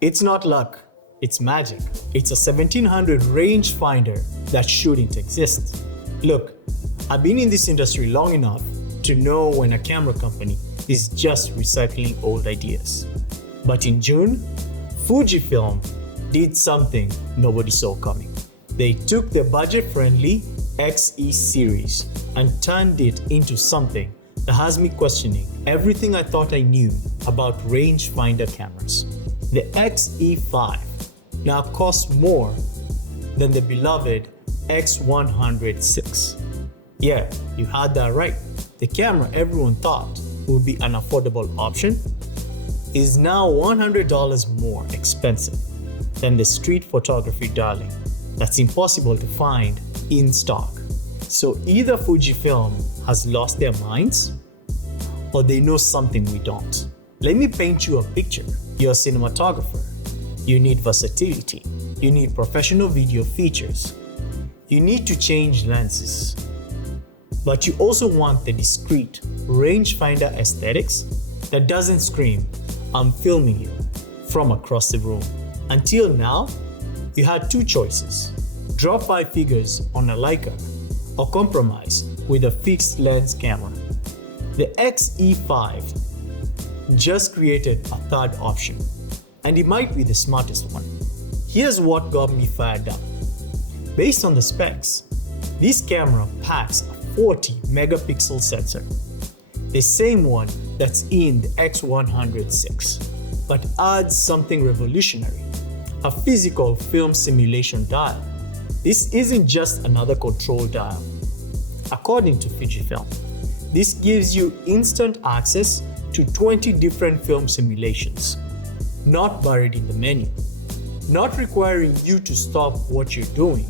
It's not luck, it's magic. It's a 1700 rangefinder that shouldn't exist. Look, I've been in this industry long enough to know when a camera company is just recycling old ideas. But in June, Fujifilm did something nobody saw coming. They took the budget-friendly X-E series and turned it into something that has me questioning everything I thought I knew about rangefinder cameras. The X-E5 now costs more than the beloved X100-6. Yeah, you heard that right. The camera everyone thought would be an affordable option is now $100 more expensive than the street photography darling that's impossible to find in stock. So either Fujifilm has lost their minds or they know something we don't. Let me paint you a picture. You're a cinematographer. You need versatility. You need professional video features. You need to change lenses. But you also want the discreet rangefinder aesthetics that doesn't scream, "I'm filming you" from across the room. Until now, you had two choices: drop 5 figures on a Leica or compromise with a fixed lens camera. The X-E5 just created a third option, and it might be the smartest one. Here's what got me fired up. Based on the specs, this camera packs a 40 megapixel sensor, the same one that's in the X100-6, but adds something revolutionary: a physical film simulation dial. This isn't just another control dial. According to Fujifilm, this gives you instant access to 20 different film simulations, not buried in the menu, not requiring you to stop what you're doing.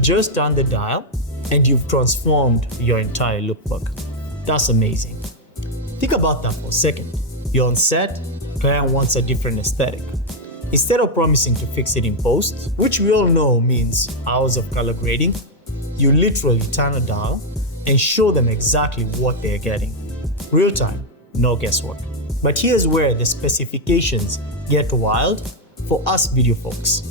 Just turn the dial and you've transformed your entire lookbook. That's amazing. Think about that for a second. You're on set, client wants a different aesthetic. Instead of promising to fix it in post, which we all know means hours of color grading, you literally turn a dial and show them exactly what they're getting. Real time, no guesswork. But here's where the specifications get wild for us video folks.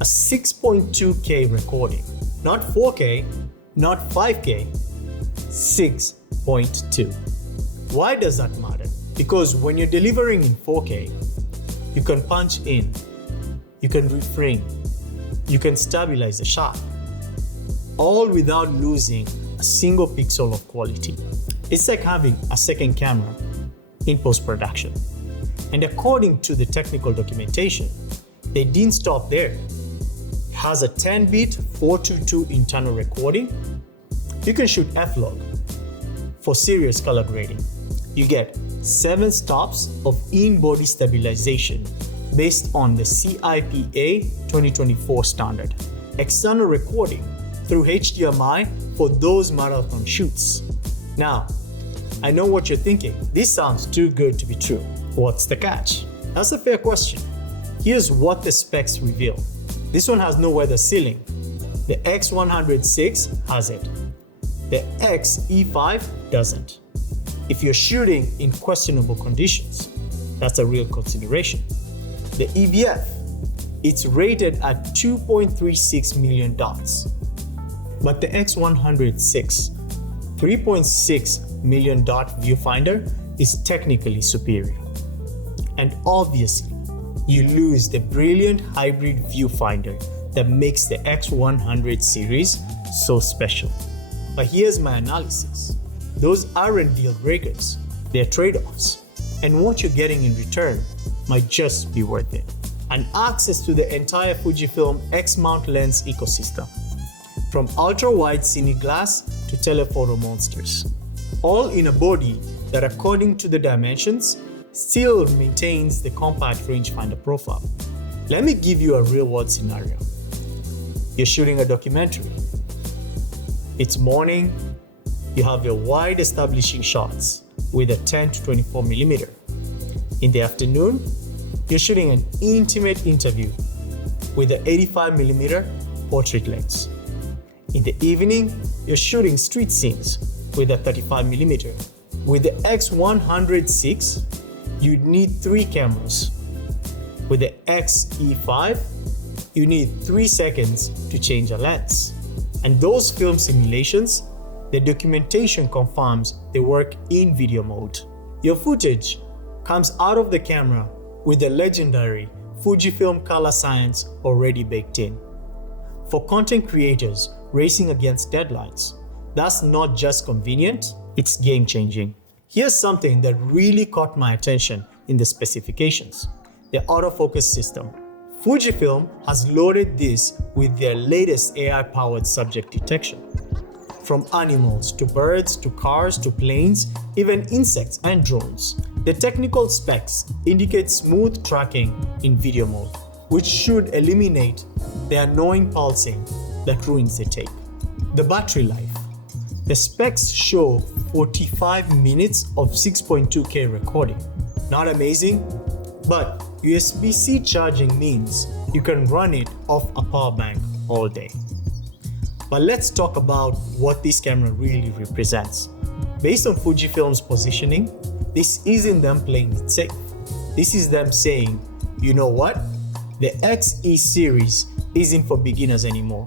A 6.2K recording, not 4K, not 5K, 6.2. Why does that matter? Because when you're delivering in 4K, you can punch in, you can reframe, you can stabilize the shot, all without losing a single pixel of quality. It's like having a second camera in post-production. And according to the technical documentation, they didn't stop there. It has a 10-bit 422 internal recording. You can shoot F-Log for serious color grading. You get 7 stops of in-body stabilization based on the CIPA 2024 standard. External recording through HDMI for those marathon shoots. Now, I know what you're thinking. This sounds too good to be true. What's the catch? That's a fair question. Here's what the specs reveal. This one has no weather sealing. The X100-6 has it. The X-E5 doesn't. If you're shooting in questionable conditions, that's a real consideration. The EVF, it's rated at 2.36 million dots. But the X100-6 3.6 million dot viewfinder is technically superior. And obviously, you lose the brilliant hybrid viewfinder that makes the X100 series so special. But here's my analysis. Those aren't deal breakers, they're trade-offs. And what you're getting in return might just be worth it. And access to the entire Fujifilm X-mount lens ecosystem, from ultra-wide cine glass to telephoto monsters, all in a body that, according to the dimensions, still maintains the compact rangefinder profile. Let me give you a real-world scenario. You're shooting a documentary. It's morning, you have your wide establishing shots with a 10 to 24 millimeter. In the afternoon, you're shooting an intimate interview with the 85 millimeter portrait lens. In the evening, you're shooting street scenes with a 35 millimeter. With the X100-6, you'd need 3 cameras With the X-E5, you need 3 seconds to change a lens. And those film simulations, the documentation confirms they work in video mode. Your footage comes out of the camera with the legendary Fujifilm color science already baked in. For content creators racing against deadlines, that's not just convenient, it's game-changing. Here's something that really caught my attention in the specifications: the autofocus system. Fujifilm has loaded this with their latest AI-powered subject detection. From animals to birds to cars to planes, even insects and drones. The technical specs indicate smooth tracking in video mode, which should eliminate the annoying pulsing that ruins the tape. The battery life. The specs show 45 minutes of 6.2K recording. Not amazing? But USB-C charging means you can run it off a power bank all day. But let's talk about what this camera really represents. Based on Fujifilm's positioning, this isn't them playing it safe. This is them saying, you know what? The X-E series isn't for beginners anymore.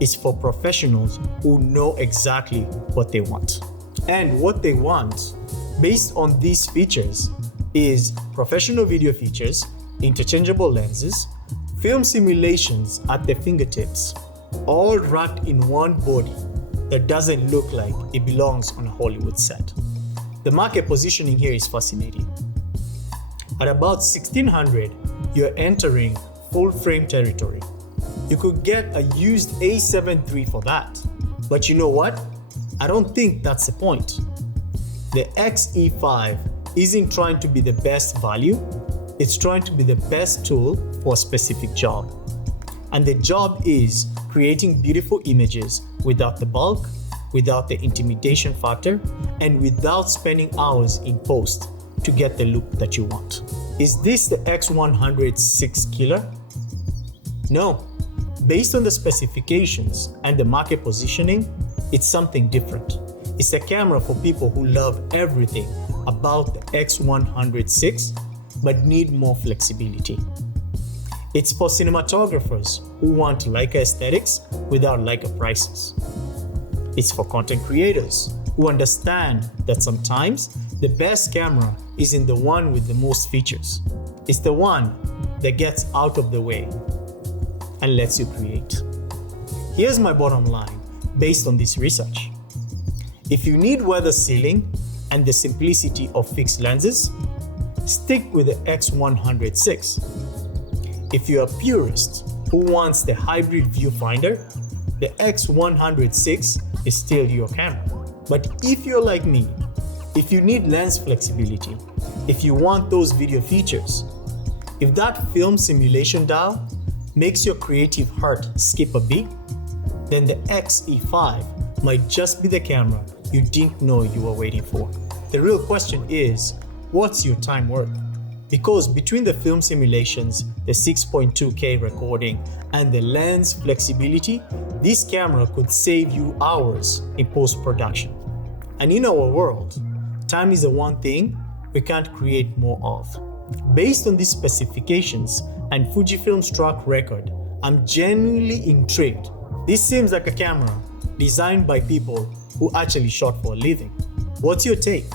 It's for professionals who know exactly what they want. And what they want, based on these features, is professional video features, interchangeable lenses, film simulations at their fingertips, all wrapped in one body that doesn't look like it belongs on a Hollywood set. The market positioning here is fascinating. At about $1,600, you're entering full frame territory. You could get a used A7 III for that. But you know what? I don't think that's the point. The X-E5 isn't trying to be the best value, it's trying to be the best tool for a specific job. And the job is creating beautiful images without the bulk, without the intimidation factor, and without spending hours in post to get the look that you want. Is this the X100 killer? No. Based on the specifications and the market positioning, it's something different. It's a camera for people who love everything about the X100 but need more flexibility. It's for cinematographers who want Leica aesthetics without Leica prices. It's for content creators who understand that sometimes the best camera isn't the one with the most features. It's the one that gets out of the way and lets you create. Here's my bottom line based on this research. If you need weather sealing and the simplicity of fixed lenses, stick with the X100. If you're a purist who wants the hybrid viewfinder, the X100 is still your camera. But if you're like me, if you need lens flexibility, if you want those video features, if that film simulation dial makes your creative heart skip a beat, then the X-E5 might just be the camera you didn't know you were waiting for. The real question is, what's your time worth? Because between the film simulations, the 6.2K recording, and the lens flexibility, this camera could save you hours in post-production. And in our world, time is the one thing we can't create more of. Based on these specifications and Fujifilm's track record, I'm genuinely intrigued. This seems like a camera designed by people who actually shot for a living. What's your take?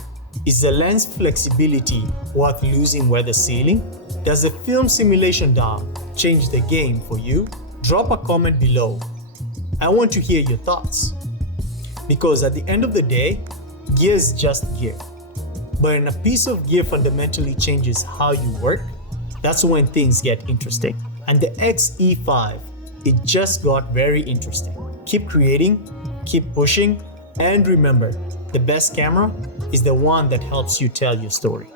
Is the lens flexibility worth losing weather sealing? Does the film simulation dial change the game for you? Drop a comment below. I want to hear your thoughts. Because at the end of the day, gear is just gear. But when a piece of gear fundamentally changes how you work, that's when things get interesting. And the X-E5, it just got very interesting. Keep creating, keep pushing, and remember, the best camera is the one that helps you tell your story.